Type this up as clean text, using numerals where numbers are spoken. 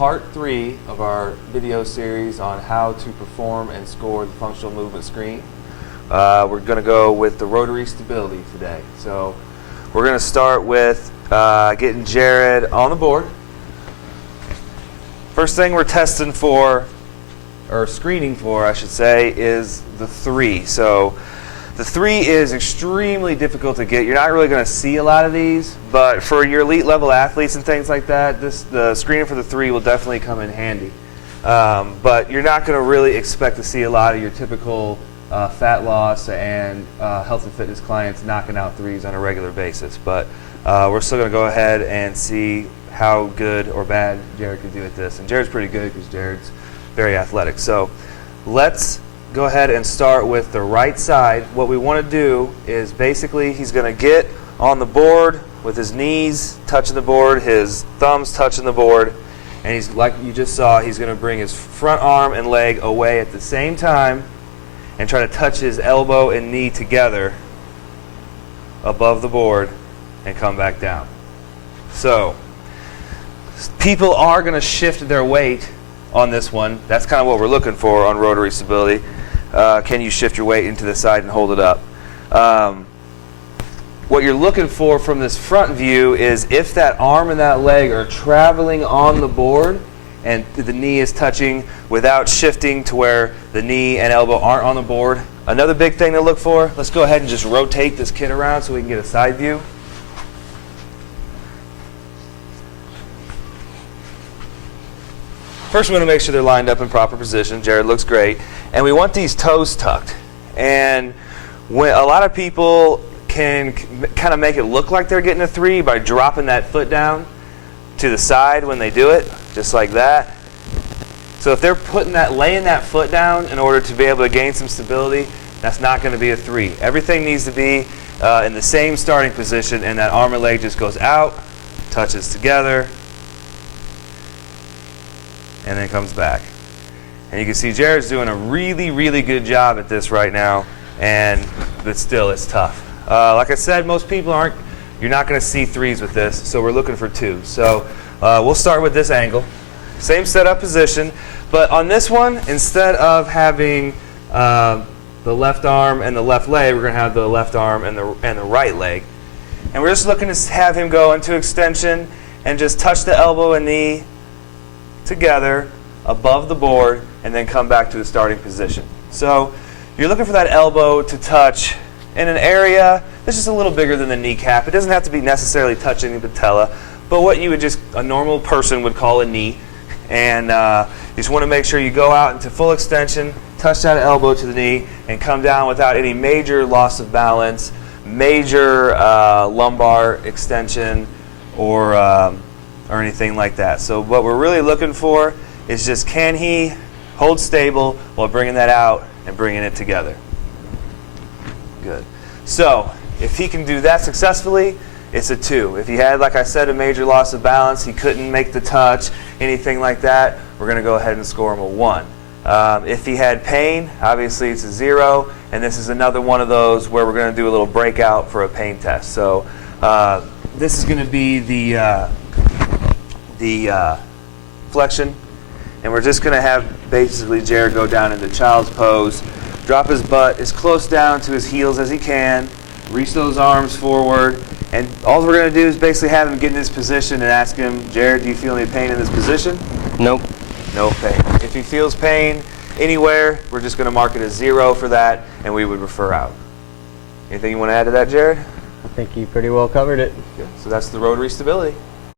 part 3 of our video series on how to perform and score the functional movement screen. We're going to go with the rotary stability today. So we're going to start with getting Jared on the board. First thing we're testing for, or screening for I should say, is the 3. So the 3 is extremely difficult to get. You're not really going to see a lot of these, but for your elite level athletes and things like that, the screening for the 3 will definitely come in handy. But you're not going to really expect to see a lot of your typical fat loss and health and fitness clients knocking out 3s on a regular basis. But we're still going to go ahead and see how good or bad Jared can do at this. And Jared's pretty good because Jared's very athletic. So let's go ahead and start with the right side. What we want to do is basically he's going to get on the board with his knees touching the board, his thumbs touching the board, and he's, like you just saw, he's going to bring his front arm and leg away at the same time and try to touch his elbow and knee together above the board and come back down. So people are going to shift their weight on this one. That's kind of what we're looking for on rotary stability. Can you shift your weight into the side and hold it up? What you're looking for from this front view is if that arm and that leg are traveling on the board and the knee is touching without shifting to where the knee and elbow aren't on the board. Another big thing to look for, let's go ahead and just rotate this kid around so we can get a side view. First, we want to make sure they're lined up in proper position. Jared looks great. And we want these toes tucked. And when a lot of people can kind of make it look like they're getting a 3 by dropping that foot down to the side when they do it, just like that. So if they're laying that foot down in order to be able to gain some stability, that's not going to be a 3. Everything needs to be in the same starting position, and that arm and leg just goes out, touches together, and then comes back. And you can see Jared's doing a really, really good job at this right now, but still it's tough. Like I said, most people you're not going to see 3s with this, so we're looking for 2s. So we'll start with this angle. Same setup position, but on this one, instead of having the left arm and the left leg, we're going to have the left arm and the right leg. And we're just looking to have him go into extension and just touch the elbow and knee together above the board and then come back to the starting position. So you're looking for that elbow to touch in an area that's just a little bigger than the kneecap. It doesn't have to be necessarily touching the patella, but what you would a normal person would call a knee. And you just want to make sure you go out into full extension, touch that elbow to the knee, and come down without any major loss of balance, major lumbar extension, or anything like that. So what we're really looking for is just can he hold stable while bringing that out and bringing it together. Good. So if he can do that successfully, it's a 2. If he had, like I said, a major loss of balance, he couldn't make the touch, anything like that, we're going to go ahead and score him a 1. If he had pain, obviously it's a 0, and this is another one of those where we're going to do a little breakout for a pain test. So this is going to be the flexion, and we're just going to have basically Jared go down into child's pose, drop his butt as close down to his heels as he can, reach those arms forward, and all we're going to do is basically have him get in this position and ask him, Jared, do you feel any pain in this position? Nope. No pain. If he feels pain anywhere, we're just going to mark it as 0 for that, and we would refer out. Anything you want to add to that, Jared? I think you pretty well covered it. Good. So that's the rotary stability.